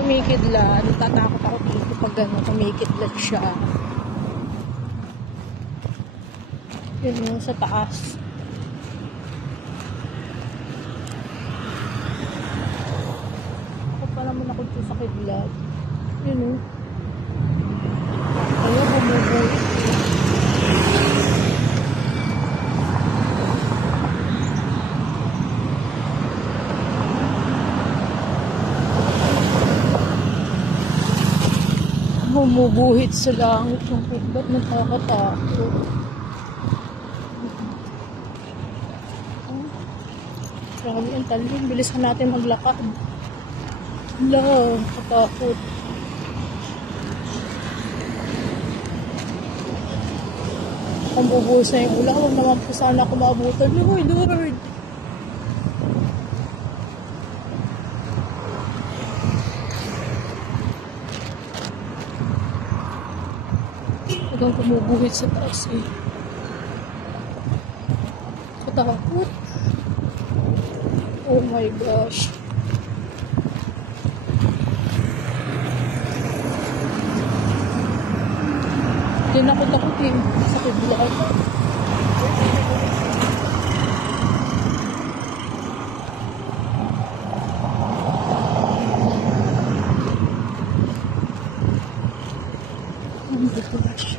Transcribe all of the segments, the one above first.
Kumikidlat. Natatakot ako dito pag gano'n. Kumikidlat siya. Yun yung sa taas. Ako pa naman ako dito sa kidlat. Yun o. Ayaw, bumubuhay. Bumubuhit sa langit yung kidlat. Nakakatakot. Grabe ang talim. Bilisan natin maglakad. Hala, katakot. Kung bubuhos na yung ulan, huwag naman po sana ako maabutan. Lord, Lord. Hanggang bumubuhit sa taas eh. Katakot. Oh my gosh. Hindi na ako takot eh. Sakit lang. Oh my gosh.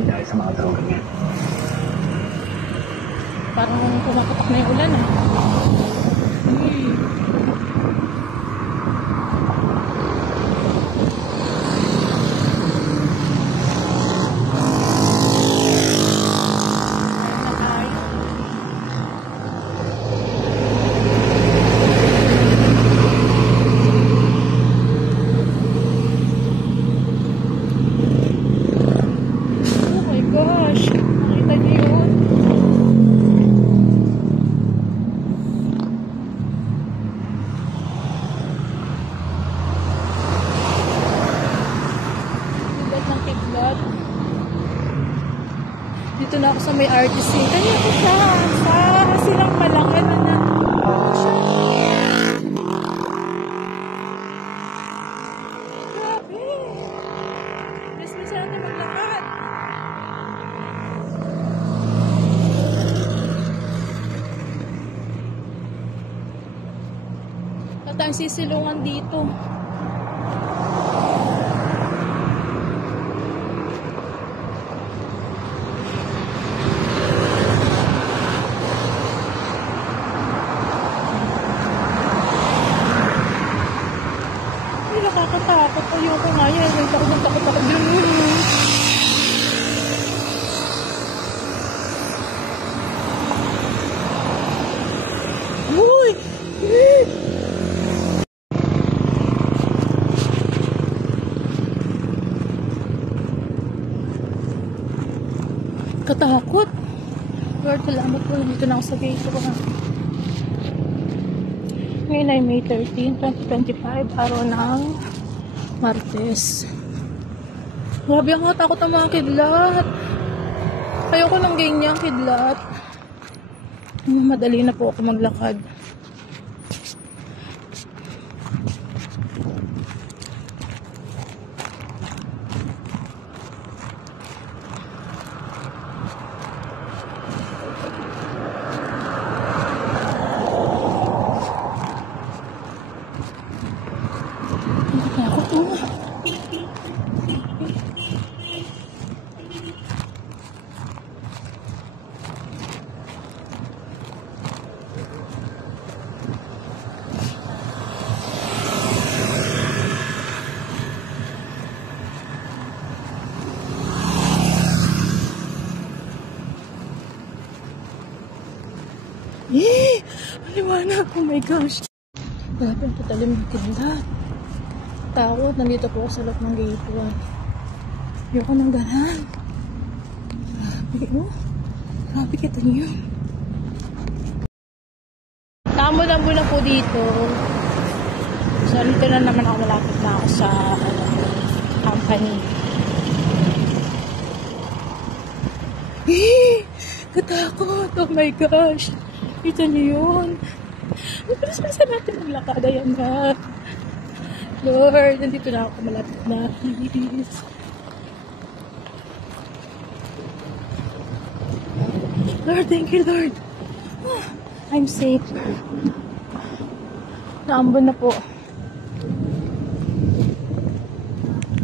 Dahil sa mga droga niya. Parang kumakapak na yung ulan ah. Dito na ako sa may RTC. Kaya ako sa silang malangan na. Grabe. Mas masyado maglakad. At ang sisilungan dito. Nakakatakot. Ayoko nga yan. Takot ako din. Uy! Katakot. Lord, salamat po. Dito na ako sa gate ko. Ngayon ay May 13, 2025, araw ng Martes. Grabe ang takot ng mga kidlat. Ayoko ng ganyan kidlat. Madali na po ako maglakad. Maliwanag. Oh my gosh. Grabe ang patalim ng kidlat. Takot. Nandito po ako sa loob ng gate 1. Ayoko nang ganan. Grabe, oh. Grabe, kita niyo yun. Tamo-lambo na po dito. So, dito na naman ako, malapit na ako sa company. Katakot! Oh my gosh! Kita niyo yun. Bilis-bilisan natin maglakad. Ayan na. Lord, nandito na ako, malapit na. Please. Lord, thank you, Lord. I'm safe. Naambon na po.